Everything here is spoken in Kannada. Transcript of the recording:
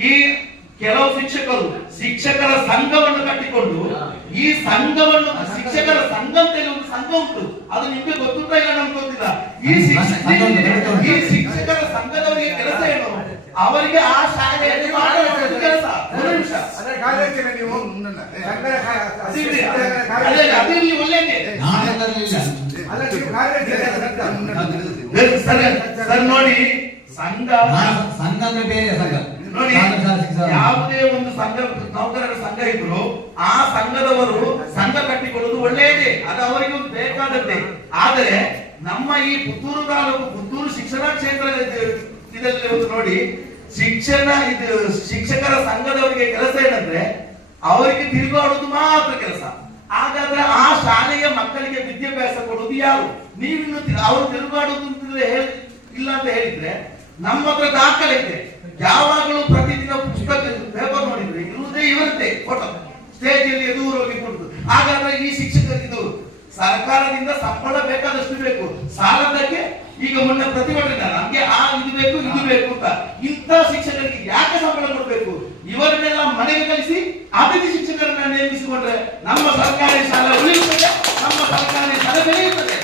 ಈ ಕೆಲವು ಶಿಕ್ಷಕರು ಶಿಕ್ಷಕರ ಸಂಘವನ್ನು ಕಟ್ಟಿಕೊಂಡು ಈ ಸಂಘವನ್ನು ಶಿಕ್ಷಕರ ಸಂಘ ಅಂತ ಹೇಳಿ ಒಂದು ಸಂಘ ಉಂಟು. ಅದು ನಿಮ್ಗೆ ಗೊತ್ತುಂಟ ಇಲ್ಲ ನಮ್ಗೆ ಗೊತ್ತಿಲ್ಲ? ಈ ಶಿಕ್ಷ- ಈ ಶಿಕ್ಷಕರ ಸಂಘದವರಿಗೆ ಕೆಲಸ ಏನು? ಅವರಿಗೆ ಆ ಶಾಲೆಯಲ್ಲಿ ಕೆಲಸ. ಒಂದು ನಿಮಿಷ. ಅದೇ ಒಳ್ಳೆಯದೇ. Sir sir. ನೋಡಿ ಸಂಘ ಸಂಘ ಅಂದ್ರೆ ಬೇರೆ ಸಂಘ ನೋಡಿ ಸಾಂಘಿಕ ಶಿಕ್ಷಣ. ಯಾವುದೇ ಒಂದು ಸಂಘ ನೌಕರರ ಸಂಘ ಇದ್ರು, ಆ ಸಂಘದವರು ಸಂಘ ಕಟ್ಟಿಕೊಳ್ಳುವುದು ಒಳ್ಳೆಯದೇ, ಅದು ಅವರಿಗೆ ಬೇಕಾದದ್ದೇ ಆದರೆ ನಮ್ಮ ಈ ಪುತ್ತೂರು ತಾಲೂಕು, ಪುತ್ತೂರು ಶಿಕ್ಷಣ ಕ್ಷೇತ್ರ ಇದು- ಇದರಲ್ಲಿ ಒಂದು ನೋಡಿ, ಶಿಕ್ಷಣ ಇದು ಶಿಕ್ಷಕರ ಸಂಘದವರಿಗೆ ಕೆಲಸ ಏನಂದ್ರೆ, ಅವರಿಗೆ ತಿರುಗಾಡುವುದು ಮಾತ್ರ ಕೆಲಸ. ಹಾಗಾದ್ರೆ ಆ ಶಾಲೆಯ ಮಕ್ಕಳಿಗೆ ವಿದ್ಯಾಭ್ಯಾಸ ಕೊಡುವುದು ಯಾರು? ನೀವಿನ್ನು ಅವರು ಹೇಳಿ ಇಲ್ಲ ಅಂತ ಹೇಳಿದ್ರೆ, ನಮ್ಮ ಹತ್ರ ದಾಖಲೆ ಇದೆ. ಯಾವಾಗಲೂ ಪ್ರತಿದಿನ ಸ್ಟೇಜ್ ಅಲ್ಲಿ ಎದುರು ಹೋಗಿ ಕೊಡುದು ಹಾಗಾದ್ರೆ ಈ ಶಿಕ್ಷಕರಿಗೆ ಸರ್ಕಾರದಿಂದ ಸಂಬಳ ಬೇಕಾದಷ್ಟು ಬೇಕು. ಸಾಲದಕ್ಕೆ ಈಗ ಮೊನ್ನೆ ಪ್ರತಿಭಟನೆ ನಮ್ಗೆ ಆ ಇದು ಬೇಕು ಇದು ಬೇಕು ಅಂತ. ಇಂಥ ಶಿಕ್ಷಕರಿಗೆ ಯಾಕೆ ಸಂಬಳ ಕೊಡಬೇಕು? ಇವರನ್ನೆಲ್ಲ ಮನೆಗೆ ಕಳಿಸಿ ಅತಿಥಿ ಶಿಕ್ಷಕರನ್ನ ನೇಮಿಸಿಕೊಂಡ್ರೆ ನಮ್ಮ ಸರ್ಕಾರಿ ಶಾಲೆ ಉಳಿಯುತ್ತದೆ, ನಮ್ಮ ಸರ್ಕಾರಿ ಶಾಲೆ ಬೆಳೆಯುತ್ತದೆ.